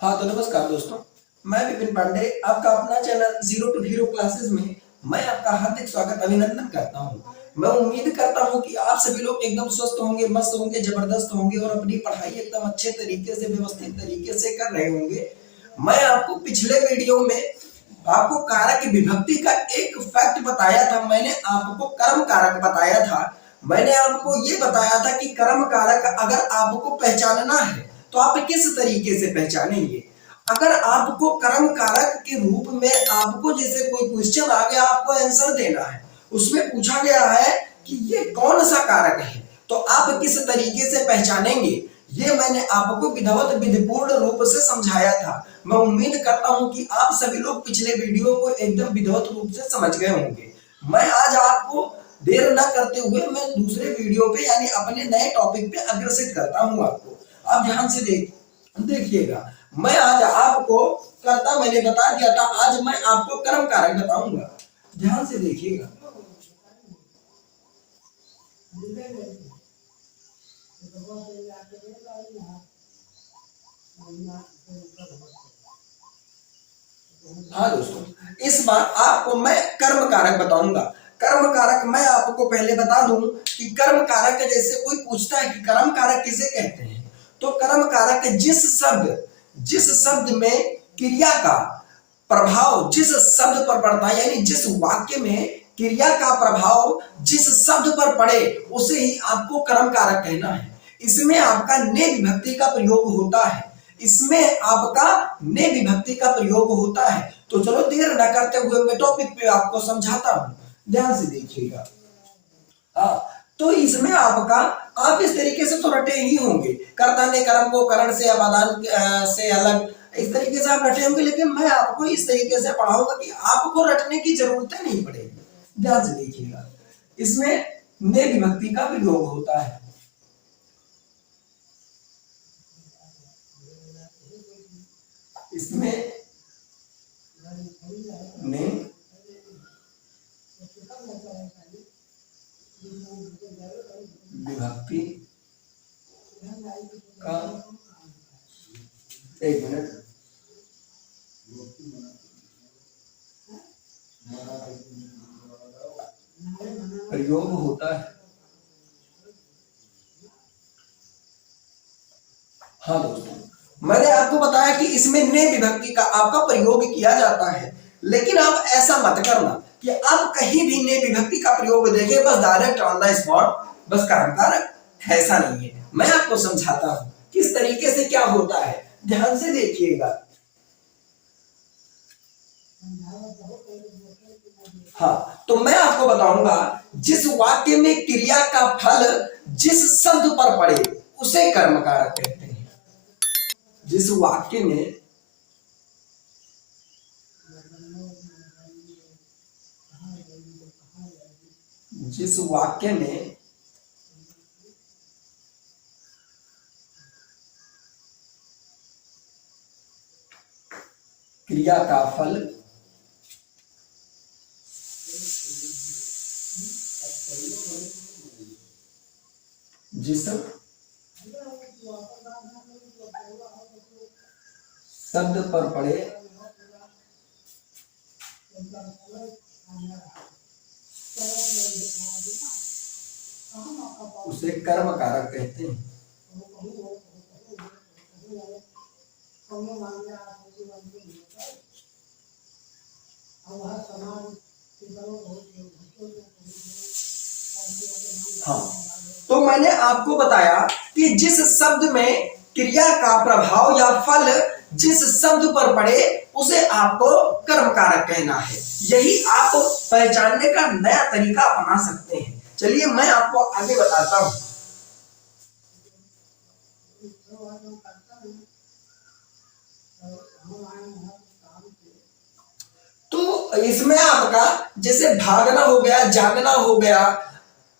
हाँ तो नमस्कार दोस्तों, मैं विपिन पांडे आपका अपना channel zero to hero classes में मैं आपका हार्दिक स्वागत अभिनंदन करता हूँ। मैं उम्मीद करता हूँ कि आप सभी लोग एकदम स्वस्थ होंगे, मस्त होंगे, जबरदस्त होंगे और अपनी पढ़ाई एकदम अच्छे तरीके से व्यवस्थित तरीके से कर रहे होंगे। मैं आपको पिछले वीडियो में आपको कारक विभक्ति का एक फैक्ट बताया था। मैंने आपको कर्म कारक बताया था। मैंने आपको ये बताया था कि कर्म कारक अगर आपको पहचानना है तो आप किस तरीके से पहचानेंगे। अगर आपको कर्म कारक के रूप में आपको जैसे कोई क्वेश्चन आ गया, आपको आंसर देना है, उसमें पूछा गया है कि ये कौन सा कारक है, तो आप किस तरीके से पहचानेंगे, ये मैंने आपको विधिवत विधिपूर्ण रूप से समझाया था। मैं उम्मीद करता हूं कि आप सभी लोग पिछले वीडियो को एकदम विधिवत रूप से समझ गए होंगे। मैं आज आपको देर न करते हुए मैं दूसरे वीडियो पे यानी अपने नए टॉपिक पे अग्रसर करता हूं। आपको आप ध्यान से देखिएगा। मैं आज आपको करता मैंने बता दिया था, आज मैं आपको कर्म कारक बताऊंगा। ध्यान से देखिएगा। हाँ दोस्तों, इस बार आपको मैं कर्म कारक बताऊंगा। कर्म कारक मैं आपको पहले बता दूं कि कर्म कारक जैसे कोई पूछता है कि कर्म कारक किसे कहते हैं, तो कर्म कारक जिस शब्द में क्रिया का प्रभाव जिस शब्द पर पड़ता है, यानी जिस वाक्य में क्रिया का प्रभाव जिस शब्द पर पड़े उसे ही आपको कर्म कारक कहना है। इसमें आपका ने विभक्ति का प्रयोग होता है। इसमें आपका ने विभक्ति का प्रयोग होता है। तो चलो देर न करते हुए मैं टॉपिक पे आपको समझाता हूं, ध्यान से देखिएगा। तो इसमें आपका आप इस तरीके से तो रटे ही होंगे, कर्ता ने कर्म को करण से अपादान से अलग, इस तरीके से आप रटे होंगे, लेकिन मैं आपको इस तरीके से पढ़ाऊंगा कि आपको रटने की जरूरत नहीं पड़ेगी। ध्यान से देखिएगा। इसमें ने विभक्ति का प्रयोग होता है। इसमें ने विभक्ति का एक मिनट प्रयोग होता है। हाँ दोस्तों, मैंने आपको बताया कि इसमें ने विभक्ति का आपका प्रयोग किया जाता है, लेकिन आप ऐसा मत करना कि आप कहीं भी ने विभक्ति का प्रयोग देखें बस डायरेक्ट ऑन द स्पॉट बस कर्म कारक, ऐसा नहीं है। मैं आपको समझाता हूं किस तरीके से क्या होता है, ध्यान से देखिएगा। हाँ तो मैं आपको बताऊंगा, जिस वाक्य में क्रिया का फल जिस शब्द पर पड़े उसे कर्म कारक कहते हैं। जिस वाक्य में क्रिया का फल जिस शब्द पर पड़े उसे कर्म कारक कहते हैं। हाँ तो मैंने आपको बताया कि जिस शब्द में क्रिया का प्रभाव या फल जिस शब्द पर पड़े उसे आपको कर्म कारक कहना है। यही आप पहचानने का नया तरीका अपना सकते हैं। चलिए मैं आपको आगे बताता हूं। तो इसमें आपका जैसे भागना हो गया, जागना हो गया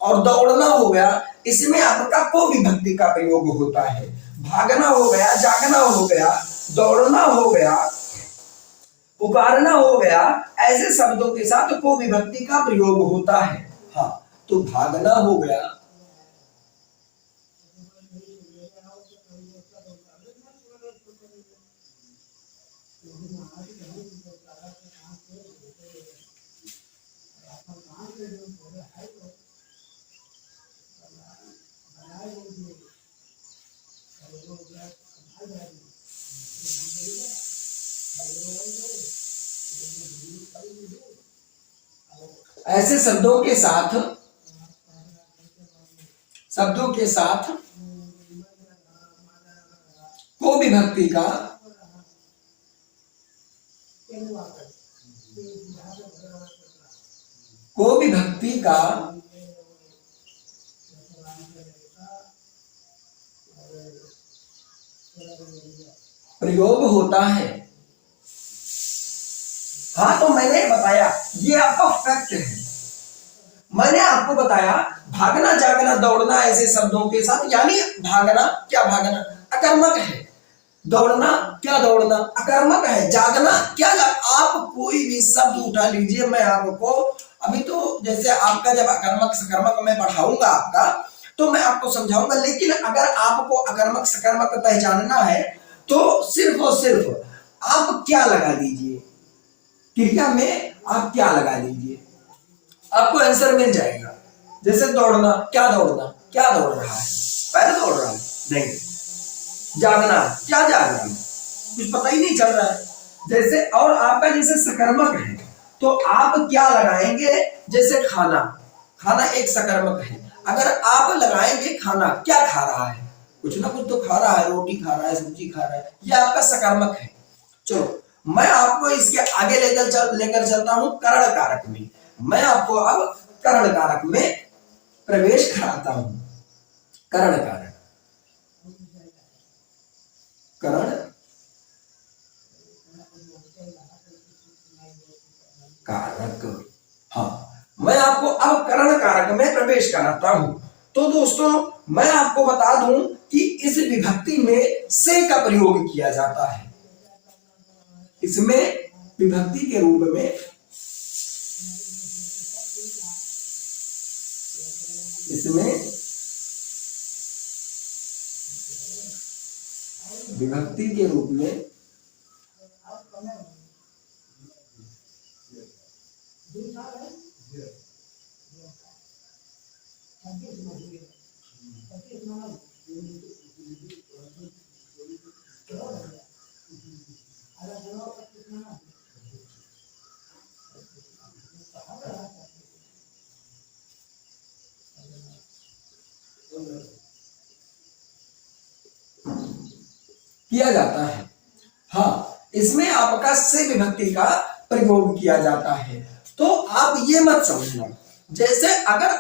और दौड़ना हो गया, इसमें आपका को विभक्ति का प्रयोग होता है। भागना हो गया, जागना हो गया, दौड़ना हो गया, पुकारना हो गया, ऐसे शब्दों के साथ को विभक्ति का प्रयोग होता है। हाँ तो भागना हो गया, ऐसे शब्दों के साथ को विभक्ति का प्रयोग होता है। हाँ, तो मैंने बताया, ये आपका फैक्ट है। मैंने आपको बताया भागना, जागना, दौड़ना ऐसे शब्दों के साथ, यानी भागना, क्या भागना अकर्मक है, दौड़ना, क्या दौड़ना अकर्मक है, जागना, क्या आप कोई भी शब्द उठा लीजिए, मैं आपको अभी तो जैसे आपका जब अकर्मक सकर्मक मैं पढ़ाऊंगा आपका, तो मैं आपको समझाऊंगा, लेकिन अगर आपको अकर्मक सकर्मक पहचानना है तो सिर्फ और सिर्फ आप क्या लगा दीजिए, क्रिया में आप क्या लगा दीजिए, आपको आंसर मिल जाएगा। जैसे दौड़ना, क्या दौड़ना, क्या दौड़ रहा है, पैर दौड़ रहा है, नहीं। जागना, क्या जाग रहा है, कुछ पता ही नहीं चल रहा है। जैसे और आपका जैसे सकर्मक है तो आप क्या लगाएंगे, जैसे खाना, खाना एक सकर्मक है, अगर आप लगाएंगे खाना, क्या खा रहा है, कुछ ना कुछ तो खा रहा है, रोटी खा रहा है, सब्जी खा रहा है, यह आपका सकर्मक है। चलो मैं आपको इसके आगे लेकर चलता हूं करण कारक में। मैं आपको अब करण कारक में प्रवेश कराता हूं। करण कारक, करण कारक, हाँ, मैं आपको अब करण कारक में प्रवेश कराता हूं। तो दोस्तों मैं आपको बता दूं कि इस विभक्ति में से का प्रयोग किया जाता है। इसमें विभक्ति के रूप में विभक्ति के रूप में किया जाता है। हाँ, इसमें आपका से विभक्ति का प्रयोग किया जाता है। तो आप ये मत समझना, जैसे अगर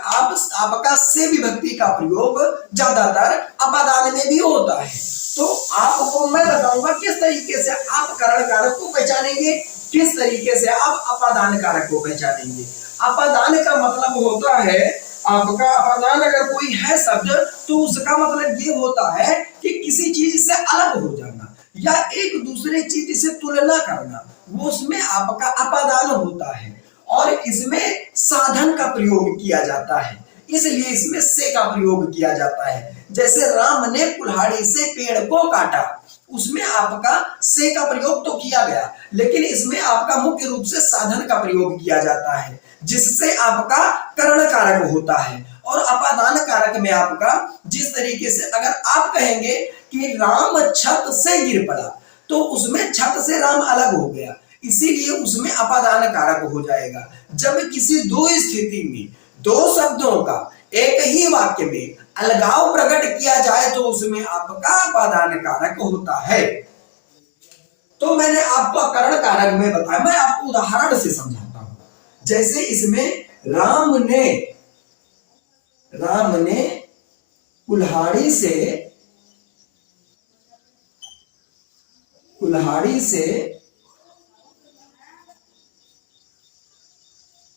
आपका से विभक्ति का प्रयोग ज्यादातर अपादान में भी होता है, तो आपको मैं बताऊंगा किस तरीके से आप करण कारक को पहचानेंगे, किस तरीके से आप अपादान कारक को पहचानेंगे। अपादान का मतलब होता है आपका, अपादान अगर कोई है शब्द तो उसका मतलब ये होता है कि किसी चीज से अलग हो जाना या एक दूसरे चीज से तुलना करना, वो उसमें आपका अपादान होता है। और इसमें साधन का प्रयोग किया जाता है, इसलिए इसमें से का प्रयोग किया जाता है। जैसे राम ने कुल्हाड़ी से पेड़ को काटा, उसमें आपका से का प्रयोग तो किया गया, लेकिन इसमें आपका मुख्य रूप से साधन का प्रयोग किया जाता है, जिससे आपका करण कारक होता है। और अपादान कारक में आपका जिस तरीके से अगर आप कहेंगे कि राम छत से गिर पड़ा, तो उसमें छत से राम अलग हो गया, इसीलिए उसमें अपादान कारक हो जाएगा। जब किसी दो स्थिति में दो शब्दों का एक ही वाक्य में अलगाव प्रकट किया जाए तो उसमें आपका अपादान कारक होता है। तो मैंने आपको करण कारक में बताया, मैं आपको उदाहरण से समझाता हूं। जैसे इसमें राम ने कुल्हाड़ी से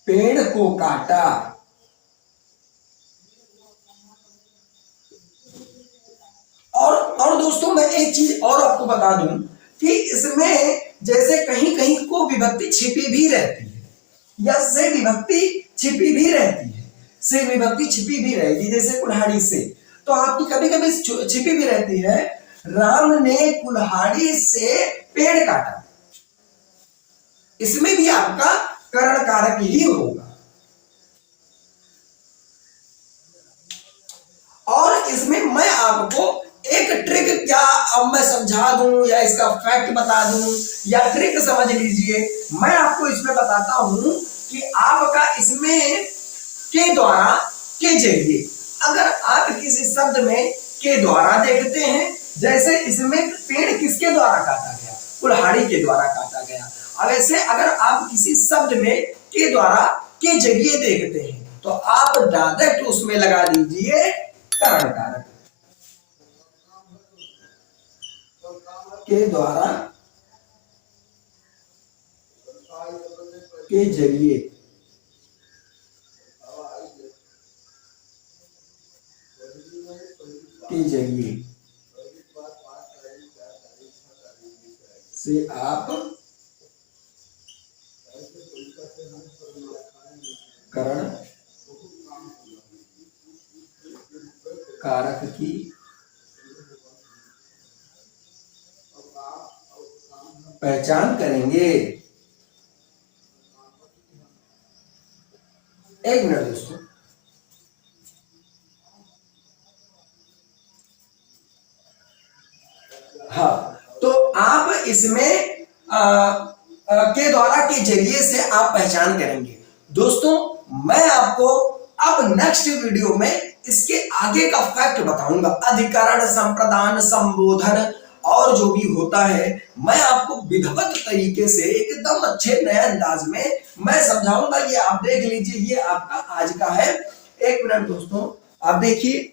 पेड़ को काटा, और दोस्तों मैं एक चीज और आपको बता दूं कि इसमें जैसे कहीं कहीं को विभक्ति छिपी भी रहती है या से विभक्ति छिपी भी रहती है, से विभक्ति छिपी भी रहेगी, जैसे कुल्हाड़ी से, तो आपकी कभी कभी छिपी भी रहती है। राम ने कुल्हाड़ी से पेड़ काटा, इसमें भी आपका करण कारक ही होगा। और इसमें मैं आपको एक ट्रिक, क्या अब मैं समझा दूं या इसका फैक्ट बता दूं या ट्रिक समझ लीजिए, मैं आपको इसमें बताता हूं कि आपका इसमें के द्वारा के जरिए, अगर आप किसी शब्द में के द्वारा देखते हैं, जैसे इसमें पेड़ किसके द्वारा काटा गया, कुल्हाड़ी के द्वारा काटा गया। अब ऐसे अगर आप किसी शब्द में के द्वारा के जरिए देखते हैं तो आप डायरेक्ट उसमें लगा दीजिए करण कारक, के द्वारा के जरिए, के जरिए से आप करण कारक की पहचान करेंगे। एक मिनट दोस्तों, हाँ, तो आप इसमें के द्वारा के जरिए से आप पहचान करेंगे। दोस्तों मैं आपको अब नेक्स्ट वीडियो में इसके आगे का फैक्ट बताऊंगा, अधिकरण, संप्रदान, संबोधन और जो भी होता है मैं आपको विधिवत तरीके से एकदम अच्छे नए अंदाज में मैं समझाऊंगा। ये आप देख लीजिए, ये आपका आज का है। एक मिनट दोस्तों, आप देखिए,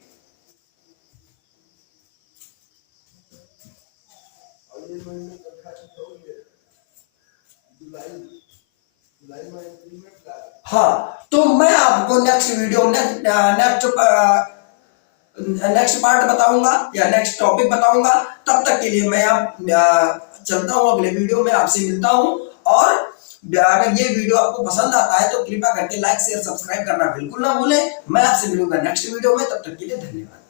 हाँ, तो मैं आपको नेक्स्ट वीडियो नेक्स्ट पार्ट बताऊंगा या नेक्स्ट टॉपिक बताऊंगा। तब तक के लिए मैं आप चलता हूं, अगले वीडियो में आपसे मिलता हूं। और अगर ये वीडियो आपको पसंद आता है तो कृपया करके लाइक शेयर सब्सक्राइब करना बिल्कुल ना भूलें। मैं आपसे मिलूंगा नेक्स्ट वीडियो में, तब तक के लिए धन्यवाद।